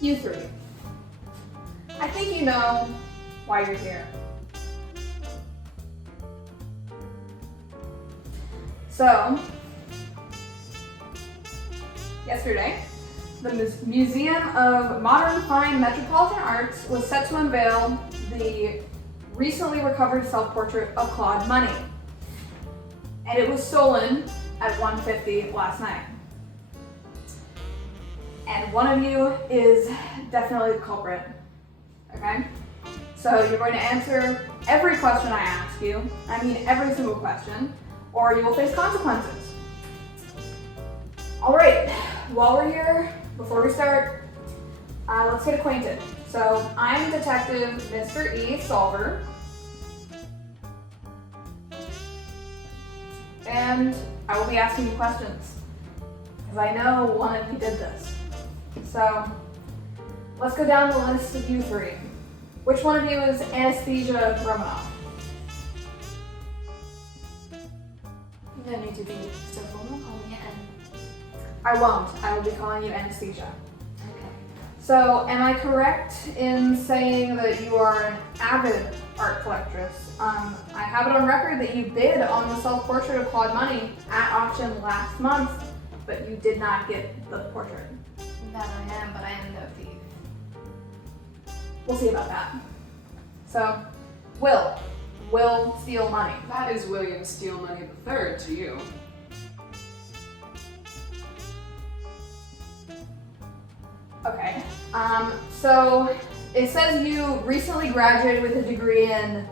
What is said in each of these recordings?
You three. I think you know why you're here. So, yesterday, the Museum of Modern Fine Metropolitan Arts was set to unveil the recently recovered self-portrait of Claude Money. And it was stolen at 1:50 last night. And one of you is definitely the culprit, okay? So you're going to answer every question I ask you, I mean every single question, or you will face consequences. All right, while we're here, before we start, let's get acquainted. So I'm Detective Mr. E. Solver, and I will be asking you questions, because I know one of you did this. So let's go down the list of you three. Which one of you is Anastasia Romanoff? You don't need to be so formal, call me Anne. I won't. I will be calling you Anastasia. Okay. So, am I correct in saying that you are an avid art collectress? I have it on record that you bid on the self-portrait of Claude Money at auction last month, but you did not get the portrait. That I am, but I am no thief. We'll see about that. So, Will steal money. That is William Steele Money III to you. Okay. So it says you recently graduated with a degree in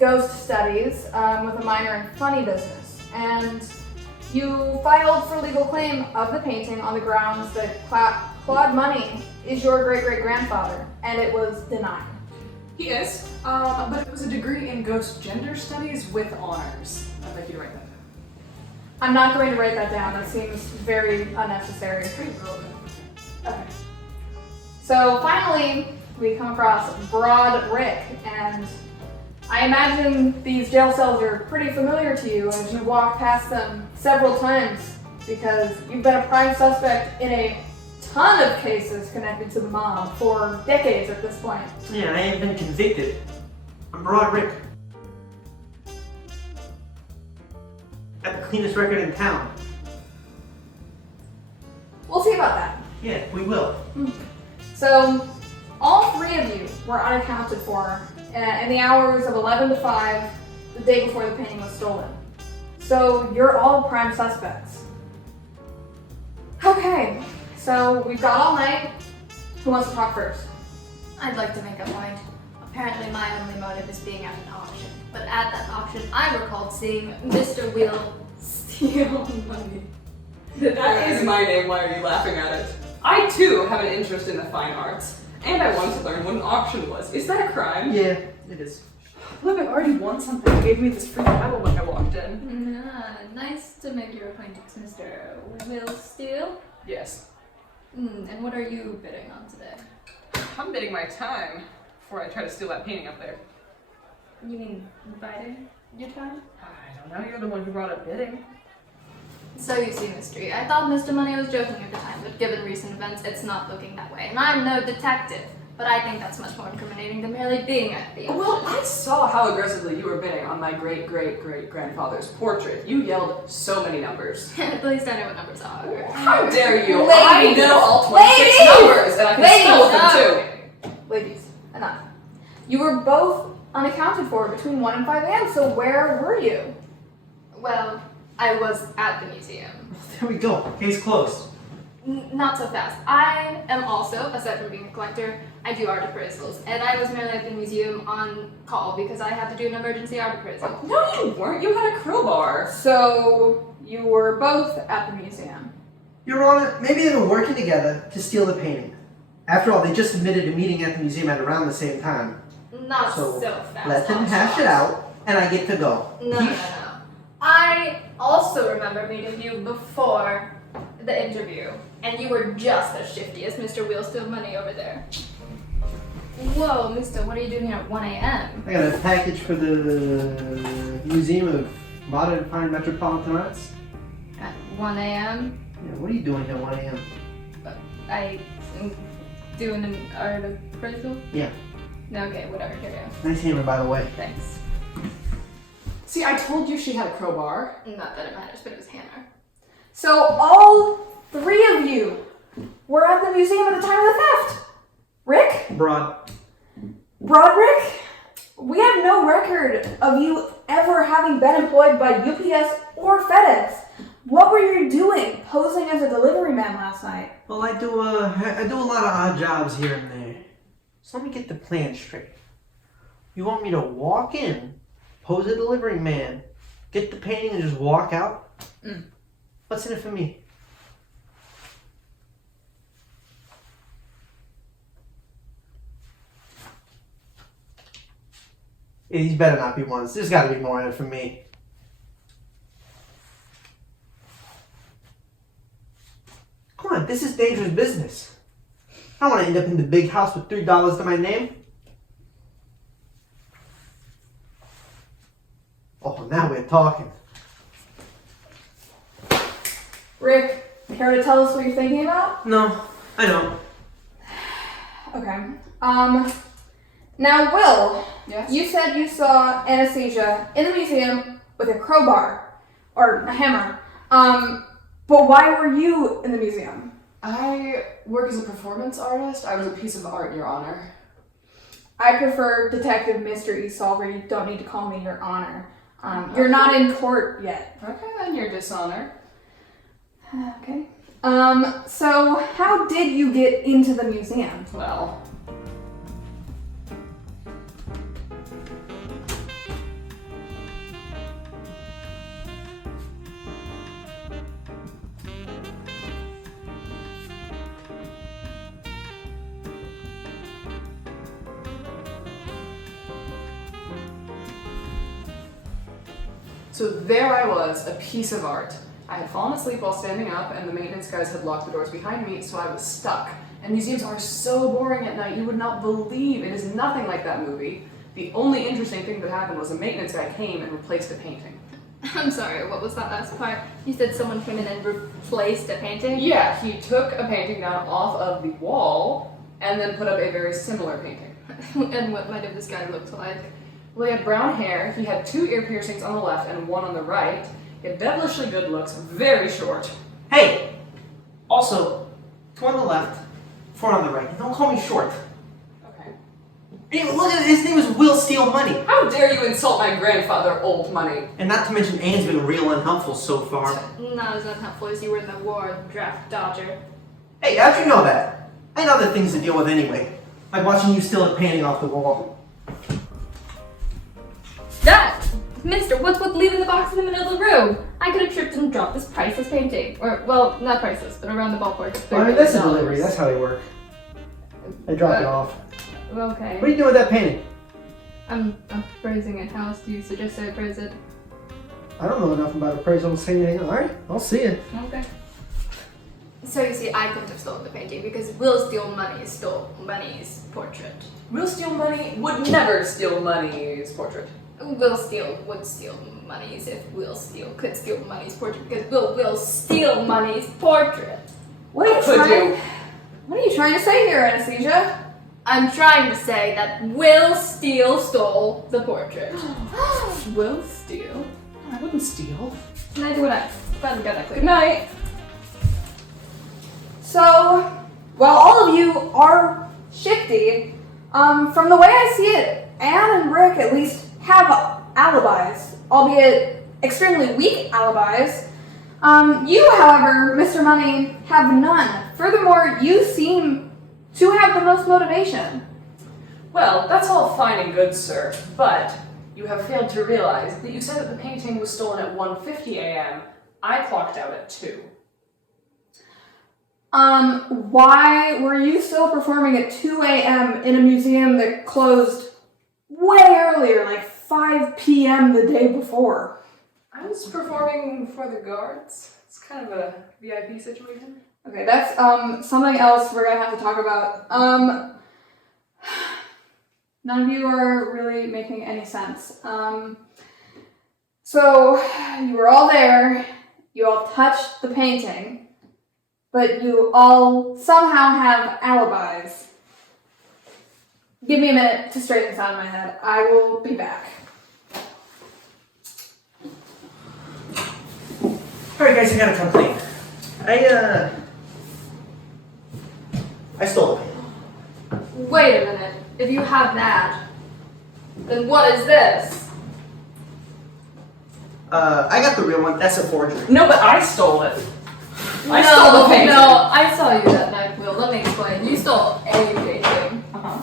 ghost studies with a minor in funny business, and you filed for legal claim of the painting on the grounds that Claude Money is your great-great-grandfather, and it was denied. He is, but it was a degree in ghost gender studies with honors. I'd like you to write that down. I'm not going to write that down. That seems very unnecessary. It's pretty relevant. Okay. So finally, we come across Broad Rick, and I imagine these jail cells are pretty familiar to you as you walk past them several times because you've been a prime suspect in a ton of cases connected to the mob for decades at this point. Yeah, I ain't been convicted. I'm Broderick. Got the cleanest record in town. We'll see about that. Yeah, we will. So, all three of you were unaccounted for in the hours of 11 to 5 the day before the painting was stolen. So, you're all prime suspects. Okay, so we've got all night. Who wants to talk first? I'd like to make a point. Apparently my only motive is being at an auction. But at that auction, I recalled seeing Mr. Will steal money. That is my name, why are you laughing at it? I too have an interest in the fine arts, and I wanted to learn what an auction was. Is that a crime? Yeah, it is. Look, I already won something. They gave me this free Bible when I walked in. Nice to make your acquaintance, Mr. Will Steele. Yes. And what are you bidding on today? I'm bidding my time before I try to steal that painting up there. You mean biding your time? I don't know, you're the one who brought up bidding. So you see, Mystery, I thought Mr. Money was joking at the time, but given recent events, it's not looking that way. And I'm no detective, but I think that's much more incriminating than merely being at the auction. Well, I saw how aggressively you were bidding on my great-great-great-grandfather's portrait. You yelled so many numbers. At least I know what numbers are. How dare you? Ladies! I know all 26 Ladies! numbers, and I can spell them too. Ladies, enough. You were both unaccounted for between 1 and 5 a.m., so where were you? Well, I was at the museum. There we go. Case closed. Not so fast. I am also, aside from being a collector, I do art appraisals, and I was merely at the museum on call because I had to do an emergency art appraisal. No, you weren't. You had a crowbar. So you were both at the museum. Your Honor, maybe they were working together to steal the painting. After all, they just admitted to meeting at the museum at around the same time. Not So, so fast. let them hash it out, and I get to go. No. I also remember meeting you before the interview, and you were just as shifty as Mr. Will Steal Money over there. Whoa, mister, what are you doing here at 1 a.m.? I got a package for the Museum of Modern Fine Metropolitan Arts. At 1 a.m.? Yeah, what are you doing here at 1 a.m.? doing an art appraisal? Yeah. No, okay, whatever, carry on. Nice hammer, by the way. Thanks. See, I told you she had a crowbar. Not that it matters, but it was hammer. So all three of you were at the museum at the time of the theft. Rick? Broderick? We have no record of you ever having been employed by UPS or FedEx. What were you doing posing as a delivery man last night? Well, I do a lot of odd jobs here and there. So let me get the plan straight. You want me to walk in, pose a delivery man, get the painting, and just walk out? What's in it for me? Yeah, these better not be ones. There's got to be more in it for me. Come on, this is dangerous business. I don't want to end up in the big house with $3 to my name. Oh, now we're talking. Rick, care to tell us what you're thinking about? No, I don't. Okay. Now, Will, Yes? you said you saw Anastasia in the museum with a crowbar or a hammer. But why were you in the museum? I work as a performance artist. I was a piece of art, Your Honor. I prefer Detective Mr. Esolver. You don't need to call me Your Honor. You're not in court yet. Okay, then your dishonor. Okay. So how did you get into the museum? Well, so there I was, a piece of art. I had fallen asleep while standing up, and the maintenance guys had locked the doors behind me, so I was stuck. And museums are so boring at night, you would not believe. It is nothing like that movie. The only interesting thing that happened was a maintenance guy came and replaced a painting. I'm sorry, what was that last part? You said someone came in and replaced a painting? Yeah, he took a painting down off of the wall and then put up a very similar painting. And what might have this guy looked like? Well, he had brown hair, he had 2 ear piercings on the left and 1 on the right. He had devilishly good looks, very short. Hey! Also, 2 on the left, 4 on the right. Don't call me short. Okay. Hey, look at his name is Will Steal Money. How dare you insult my grandfather, old money? And not to mention Anne's been real unhelpful so far. Not as unhelpful as you were in the war, draft dodger. Hey, how'd you know that? I had other things to deal with anyway. Like watching you steal a painting off the wall. That! Mister, what's with leaving the box in the middle of the room? I could have tripped and dropped this priceless painting. Or, well, not priceless, but around the ballpark of $30 That's a delivery, that's how they work. I dropped it off. Okay. What are you doing with that painting? I'm appraising it. How else do you suggest I appraise it? I don't know enough about appraisal to say anything. Alright, I'll see it. Okay. So you see, I couldn't have stolen the painting because Will Steal Money stole Money's portrait. Will Steal Money would never steal Money's portrait. Will Steal would steal Money's if Will Steal could steal Money's portrait because Will steal Money's portrait. What are you Could trying? you? What are you trying to say here, Anastasia? I'm trying to say that Will Steal stole the portrait. Will steal? I wouldn't steal. Neither would I. Finally got that clear. Good night. So, while all of you are shifty, from the way I see it, Anne and Rick at least have alibis, albeit extremely weak alibis. You, however, Mr. Money, have none. Furthermore, you seem to have the most motivation. Well, that's all fine and good, sir, but you have failed to realize that you said that the painting was stolen at 1:50 a.m. I clocked out at 2. Why were you still performing at 2 a.m. in a museum that closed way earlier, like 5 p.m. the day before? I was performing for the guards. It's kind of a VIP situation. Okay, that's something else we're gonna have to talk about. None of you are really making any sense. So you were all there, you all touched the painting, but you all somehow have alibis. Give me a minute to straighten this out in my head. I will be back. Alright guys, I got a complaint. I stole it. Wait a minute. If you have that, then what is this? I got the real one. That's a forgery. No, but I stole it. I stole the painting. No, I saw you that night, Will. Let me explain. You stole a painting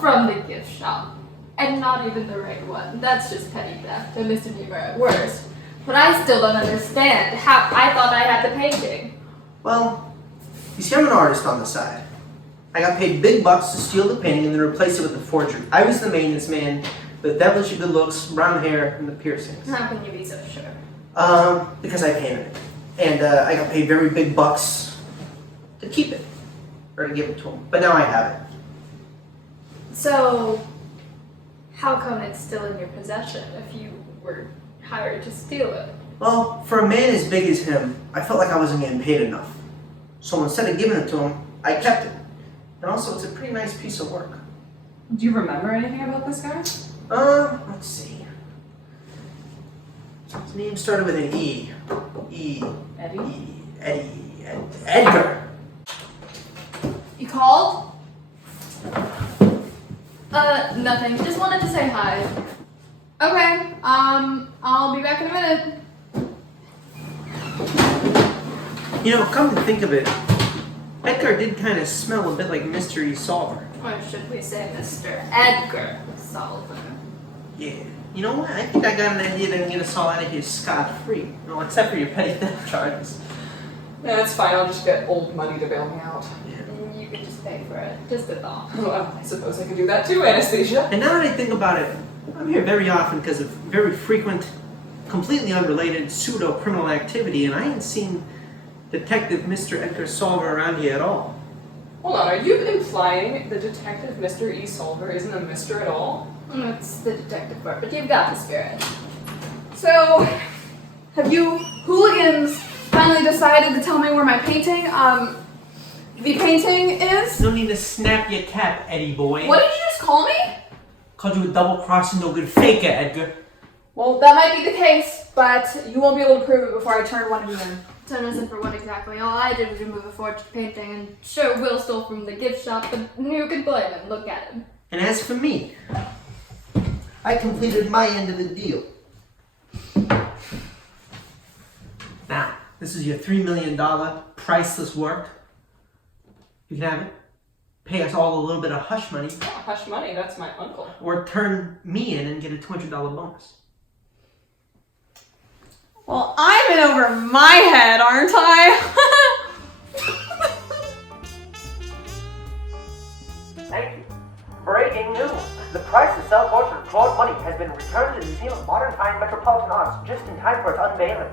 from the gift shop. And not even the right one. That's just petty theft and misdemeanor at worst. But I still don't understand how I thought I had the painting. Well, you see, I'm an artist on the side. I got paid big bucks to steal the painting and then replace it with a forgery. I was the maintenance man, the devilish good looks, brown hair, and the piercings. How can you be so sure? Because I painted it. And I got paid very big bucks to keep it. Or to give it to him. But now I have it. So, how come it's still in your possession if you were hired to steal it? Well, for a man as big as him, I felt like I wasn't getting paid enough. So instead of giving it to him, I kept it. And also, it's a pretty nice piece of work. Do you remember anything about this guy? Let's see. His name started with an E. Eddie? Edgar. You called? Nothing. Just wanted to say hi. Okay, I'll be back in a minute. You know, come to think of it, Edgar did kind of smell a bit like Mystery Solver. Or should we say Mr. Edgar Solver? Yeah. You know what? I think I got an idea that can get us all out of here scot-free. Well, except for your petty theft charges. Yeah, it's fine. I'll just get old money to bail me out. And you could just pay for it. Just a thought. Well, I suppose I could do that too, Anastasia. And now that I think about it, I'm here very often because of very frequent, completely unrelated pseudo-criminal activity, and I ain't seen Detective Mr. Edgar Solver around here at all. Hold on, are you implying the detective Mr. E. Solver isn't a Mr. at all? It's the detective part, but you've got the spirit. So, have you hooligans finally decided to tell me where my painting, the painting is? No need to snap your cap, Eddie boy. What did you just call me? Called you a double-crossing, no-good faker, Edgar. Well, that might be the case, but you won't be able to prove it before I turn one of you in. Turn us in for what exactly? All I did was remove a forged painting, and sure, Will stole from the gift shop, but who could blame him? Look at him. And as for me, I completed my end of the deal. Now, this is your $3 million priceless work. You can have it. Pay us all a little bit of hush money, Oh, hush money, that's my uncle. or turn me in and get a $200 bonus. Well, I'm in over my head, aren't I? Thank you. Breaking news. The priceless self-portrait of Claude Money has been returned to the Museum of Modern Fine Metropolitan Arts just in time for its unveiling.